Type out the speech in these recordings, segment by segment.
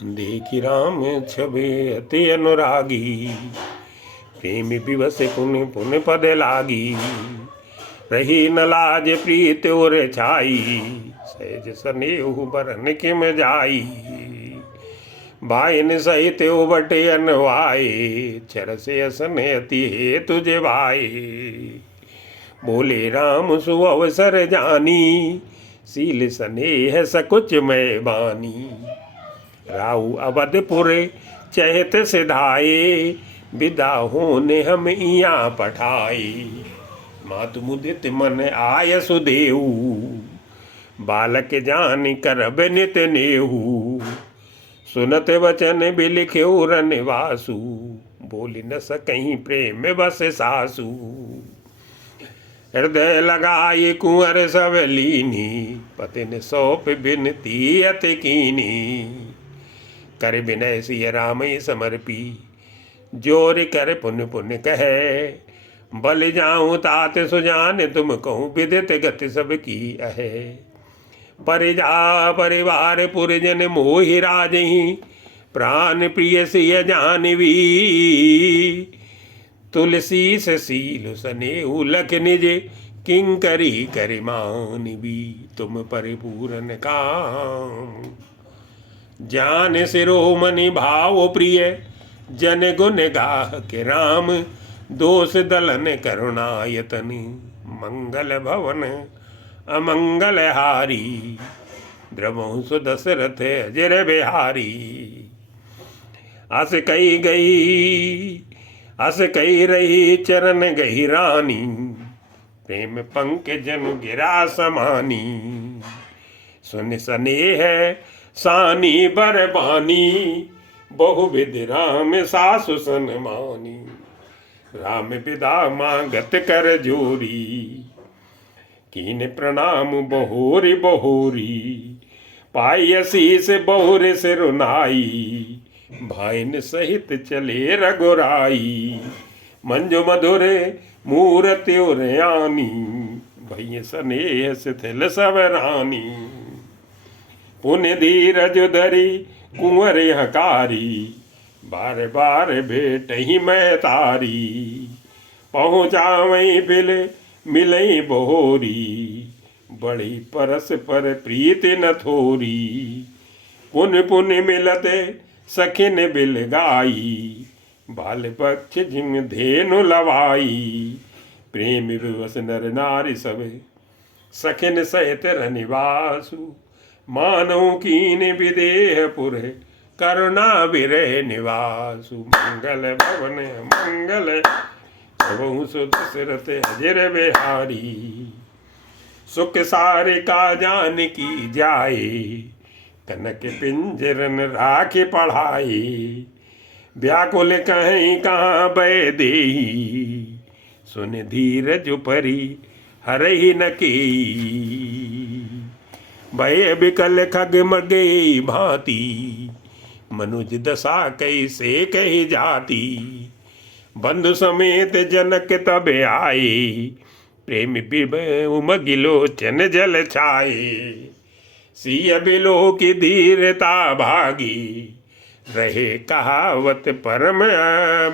देखि राम छवि अति अनुरागी, प्रेम विवश पुन पुन पद लागी। रही न लाज प्रीत और छाई, सहज स्नेहु बरन किम जाई। भाइन सहित उबटे अनवाए, चर से असन अति हे तुझे भाई। बोले राम सु अवसर जानी, सील स्नेह सकुच मैं बानी। राउ अवधपुर चहत सिधाए, विदा होने हम इया पठाए। मातु मुदित मन आय सुदेहु, बालक जान करब नित नेहु। सुनत वचन बिलिख्यो रनिवासु, बोल न सकहीं प्रेम बस सासु। हृदय लगाए कुंवर सब लीनी, पति ने सौंप बिनती अति कीनी। कर विनय सिय राम समर्पी, जोर कर पुण्य पुण्य कहे। बल जाऊं तात सुजान तुम कहूँ, विदित गति सब की अहे। परिजा परिवार पुरजन मोहि राजही, प्राण प्रिय सिय जानवी। तुलसी से सील स्नेहु लख निज, किंकरी करि मानवी। तुम परिपूर्ण काम, जान शिरोमणि भाव प्रिय। जन गुण गाह के राम, दोष दलन करुणायतन। मंगल भवन अमंगल हारी, द्रवहु सुदशरथ अजर बिहारी। अस कही गई अस कही रही, चरण गही रानी। प्रेम पंकजन गिरा समानी, सुन स्नेह सानी बरबानी। बहुविध राम सासु सनमानी। राम विदा मांगत कर जोरी, कीन प्रणाम बहोरी बहोरी। पाई असीस बहुर सिरुनाई, भाइन सहित चले रघुराई। मंजु मधुर मूरति उरयानी, भय स्नेह शिथिल सब रानी। पुण्य धीरज धरी कुंवर हकारी, बार बार भेट ही मैं तारी। पहुँचावई बिल मिलई बहोरी, बड़ी परस पर प्रीति न थोरी। पुण्य पुण्य मिलते सखिन बिल गाई, बाल पक्ष जिम धेनु लवाई। प्रेम विवश नर नारी सब, सखिन सहित रनिवासु। मानव कीन विदेह पुर, करुणा विरह निवासु। मंगल भवन मंगल, सबहु सुदशरथ अजर बिहारी। सुख सारे का जान की जाए, कनक पिंजरन राखे पढ़ाए। व्याकुल कहीं कहाँ बह देही, सुन धीरज परी हरहि न केई। भय बिकल खग मगे भांति, मनुज दशा कैसे कही जाती। बंधु समेत जनक तब आए, प्रेम उमगिलोचन जल छाए। सिय बिलो की धीरता भागी, रहे कहावत परम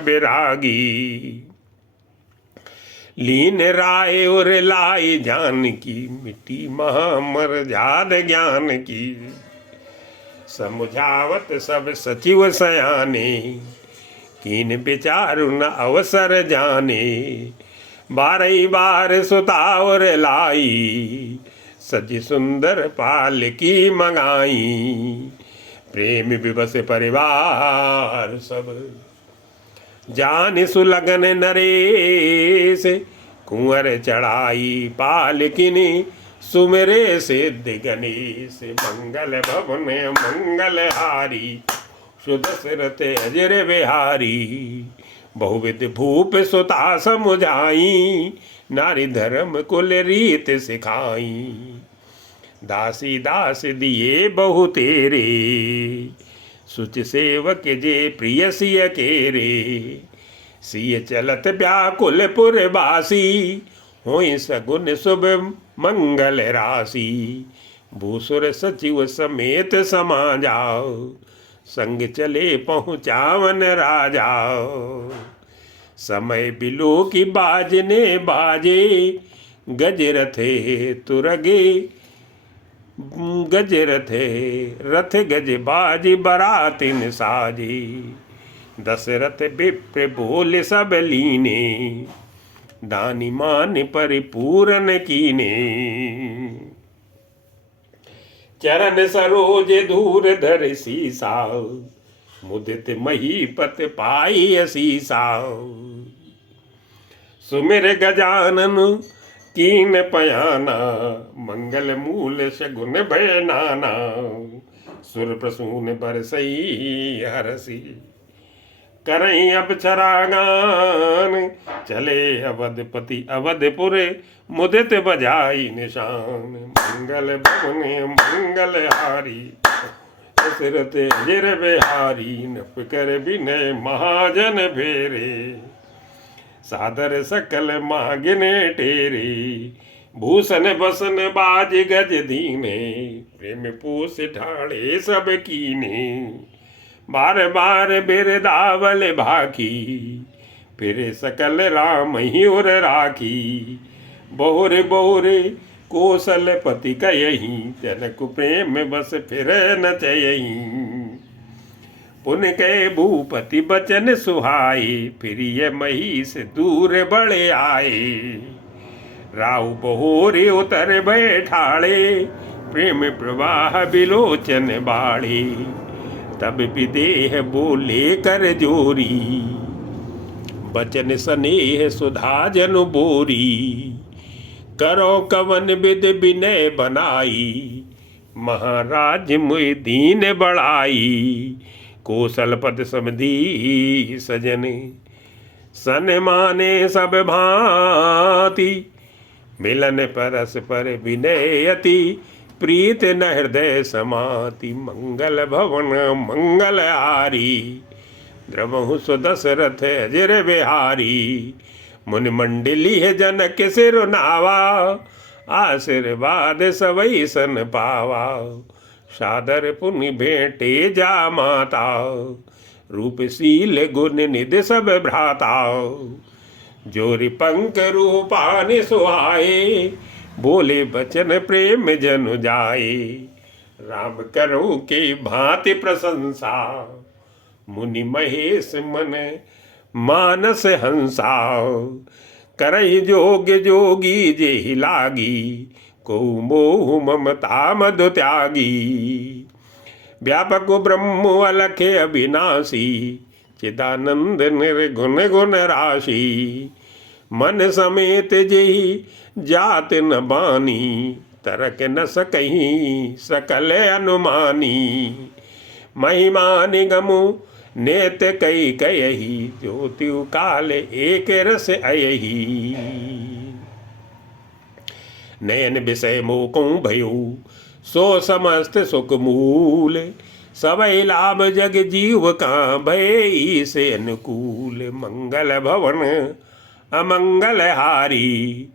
विरागी। लीन राय और लाई जान की, मिट्टी महामर जाद ज्ञान की। समुझावत सब सचिव सयाने, कीन विचारु न अवसर जाने। बारही बार सुतावर लाई, सज सुंदर पाल की मंगाई। प्रेम विवश परिवार सब, जान सुलगन नरेश। कुंवर चढ़ाई पालकिनी, सुमेरे सिद्ध गणेश। मंगल भवन मंगल हारी, सुदशरथ अजर बिहारी। बहुविध भूप सुता समुझाई, नारी धर्म कुल रीत सिखाई। दासी दास दिए बहु तेरे, सुच सेवक जे प्रिय सिय केरे। सिय चलत व्याकुल पुरवासी, होई सगुन शुभ मंगल राशि। भूसुर सचिव समेत समा जाओ, संग चले पहुँचावन राजा। समय बिलो की बाजने बाजे, गज रथे तुरगे गज रथे रथ गज बाज बरातिन साजी। दशरथ विप्र बोले सब लीने, दानी मान परिपूरन कीने। चरण सरोज धूर धर सीसा, मुदित महीपत पाई असीसा। सुमिर गजानन कीन पयाना, मंगल मूल शगुन भय नाना। सुर प्रसून बरसई हरसी, करई अब चरागान। चले अवधपति अवधपुर, मुदित बजाई निशान। मंगल भवन मंगल हारी, दशरथ अजर बिहारी। नप कर विनय महाजन फेरे, सादर सकल मांगने टेरे। भूषण बसन बाज गज दीने, प्रेम पूस ढाले सब कीने। बार बार बिरदावल भाखी, फिर सकल राम ही उर राखी। बहुरे बहुरे कौशलपति कयहि, जनक प्रेम बस फिर न चयहि। पुन के भूपति बचन सुहाए, फिर ये महिष दूर बड़े आए। राहु बहोरे उतर बैठाड़े, प्रेम प्रवाह बिलोचन बाड़े। तब विदेह बोले कर जोरी, बचन स्नेह सुधा जन बोरी। करो कवन विद विनय बनाई, महाराज मुझ दीन बढ़ाई। कौशल पद समधी सजने, सन माने सब भांति। मिलन परस पर विनय अति, प्रीत न हृदय समाति। मंगल भवन मंगल हारी, द्रवहु सुदशरथ अजर बिहारी। मुनि मंडली है जनक सिर नावा, आशीर्वाद सवै सन पावा। सादर पुनि भेंटे जा माता, रूपशील गुण निधि सब भ्राता। जोरि पंक रूपानि सुहाए, बोले बचन प्रेम जनु जाए। राम करो के भांति प्रशंसा, मुनि महेश मन मानस हंसा। करई जोग जोगी जेहि लागी, को मोह ममता मधु त्यागी। व्यापक ब्रह्म अलख अविनाशी, चिदानंद निर्गुण गुण राशि। मन समेत जेहि जात न बानी, तरक न सकहीं सकल अनुमानी। महिमा निगमु नेत कई कयहि, ज्योतिउ काल एक रस अयहि। नयन विषय मोकों भयो, सो समस्त सुख मूल। सबै लाभ जग जीव का, भय से अनुकूल। मंगल भवन अमंगल हारी,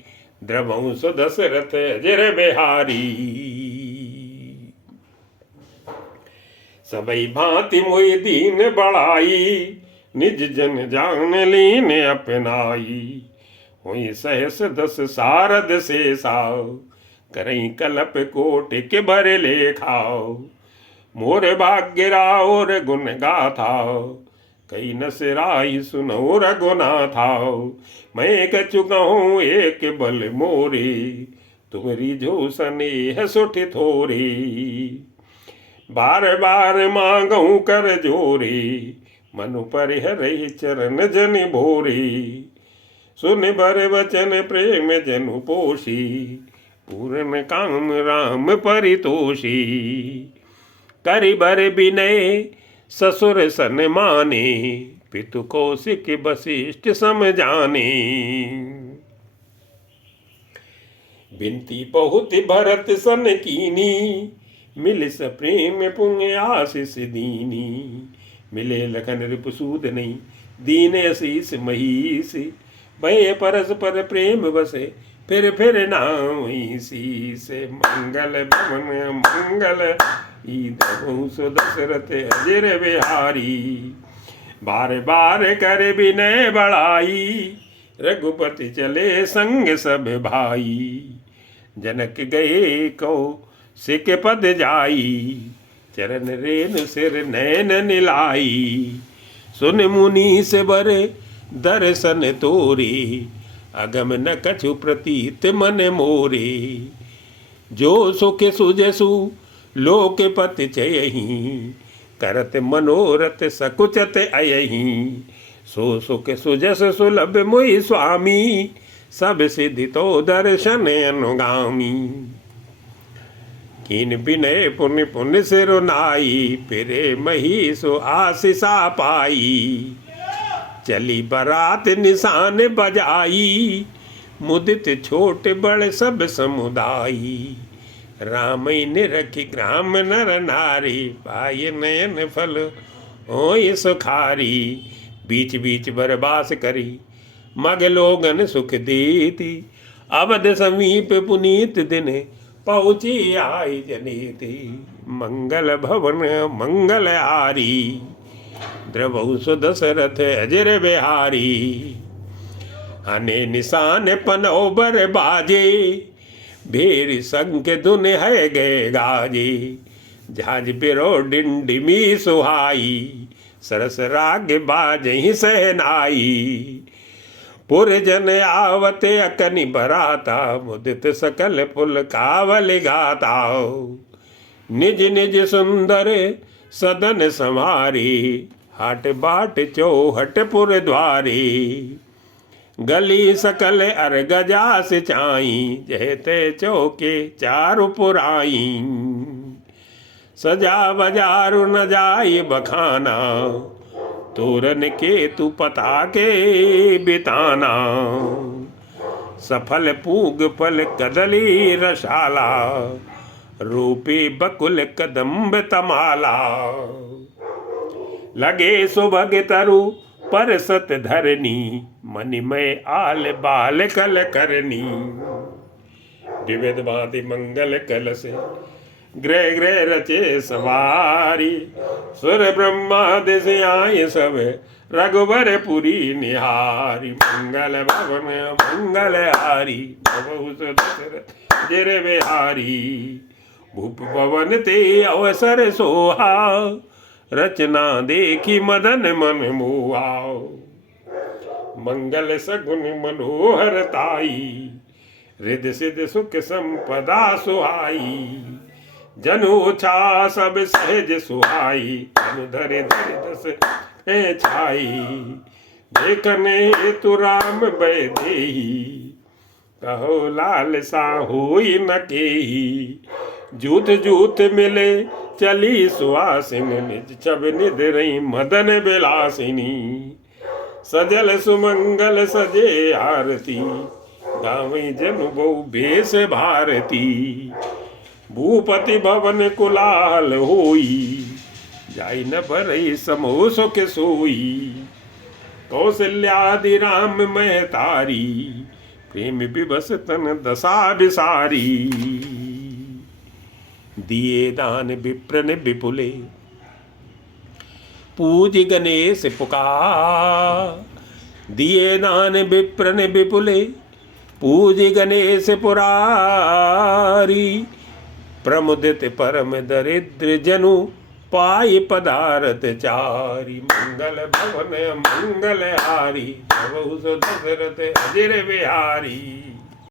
द्रवहु सुदशरथ अजर बिहारी। सबै भांति मोहि दीन बढ़ाई, निज जन जान लीन अपनाई। हुई सहस दस सारद शेषा, करई कलप कोटि के भर लेखाओ। मोर भाग्य राउर गुण गाथा, कई न सिराई सुनो रघुनाथाओ। मैं कछु कहूँ एक बल मोरे, तुम्हारी जो स्नेह सुठ थोरे। बार बार मांगू कर जोरे, मनु परिहरहि चरण जन भोरे। सुन बर वचन प्रेम जनु पोषी, पूर्ण काम राम परितोषी। करि बर विनय ससुर सन माने, पितु कौशिक वशिष्ठ सम जाने। बिनती बहुत भरत सन कीनी, मिल स प्रेम पुण्य आशीष दीनी। मिले लखन रिपुसूद नहीं, दीन आशीष महीष। भय परस्पर प्रेम बसे, फिर नाम शीस। मंगल भवन मंगल द्रवहु सो दशरथ अजर बिहारी। बार बार कर विनय बढ़ाई, रघुपति चले संग सब भाई। जनक गए को सिक पद जाई, चरण रेणु सिर नैन निलाई। सुन मुनि से बरे दर्शन तोरे, अगम न कछु प्रतीत मन मोरे। जो सुख सुजसु लोक पति चयहि, करत मनोरथ सकुचत अयहि। सो सुख सुजस सुलभ मोहि स्वामी, सब सिद्धि तो दर्शन अनुगामी। कीन विनय पुण्य पुण्य सिर नाई, फिरे मही सो आशीषा पाई। चली बरात निशान बजाई, मुदित छोट बड़ सब समुदायी। राम ने रखी ग्राम नर नारी, पाय नयन फल होय सुखारी। बीच बीच बरबास करी, मग लोगन सुख देती। अवध समीप पुनीत दिन, पहुँची आई जनेती। मंगल भवन मंगल हारी, द्रवहु सो दशरथ अजर बिहारी। अने निशान पनौबर बाजे, भेर संग धुन है गए गाजे। झाज बिरो डिंडिमी सुहाई, सरस राग बाजहि सहनाई। पुरजन आवत अकनि बराता, मुदित सकल पुल कावल गाता। निज निज सुंदर सदन समारी, हाट बाट चौहट पुर द्वारी। गली सकल अरगजा से चाई, जहते चौके चारु पुराई। सजा बजारु न जाय बखाना, तोरन के तू पता के बिताना। सफल पूग फल कदली रसाला, रूपी बकुल कदम्ब तमाला। लगे सुभग तरु पर सत धरनी, मणिमय आल बाल कल करनी। विविध भांति मंगल कलश, ग्रह ग्रह रचे सवारी। सुर ब्रह्मादि से आए सब, रघुबर पुरी निहारी। मंगल भवन मंगल हारी, द्रवहु सो दशरथ अजर बिहारी। भूप भवन ते अवसर सोहा, रचना देखी मदन मन मोहा। मंगल सगुन मनोहर ताई, रिद सिद्ध सुख संपदा सुहाई। जनु छा सब सहज सुहाई, जनु धरे धरे दस छाई। देखने हेतु राम बैदेही, कहो लाल सा होई न केही। जूथ जूथ मिले चली सुहासिन, निज छब निध रही मदन बिलासिनी। सजल सुमंगल सजे आरती, गावई जनु बहु बेस भारती। भूपति भवन कुलाल होई, जाई न भरई समो सुख सोई। कौशल्यादि राम महतारी, प्रेम विवश तन दशा बिसारी। दिए दान विप्रन विपुले, पूज गणेश पुकार। दिए दान विप्रन विपुले, पूज गणेश पुरारी। प्रमुदित परम दरिद्र जनु, पाई पदारथ चारी। मंगल भवन मंगल हारी, द्रवहु सो दशरथ अजर बिहारी।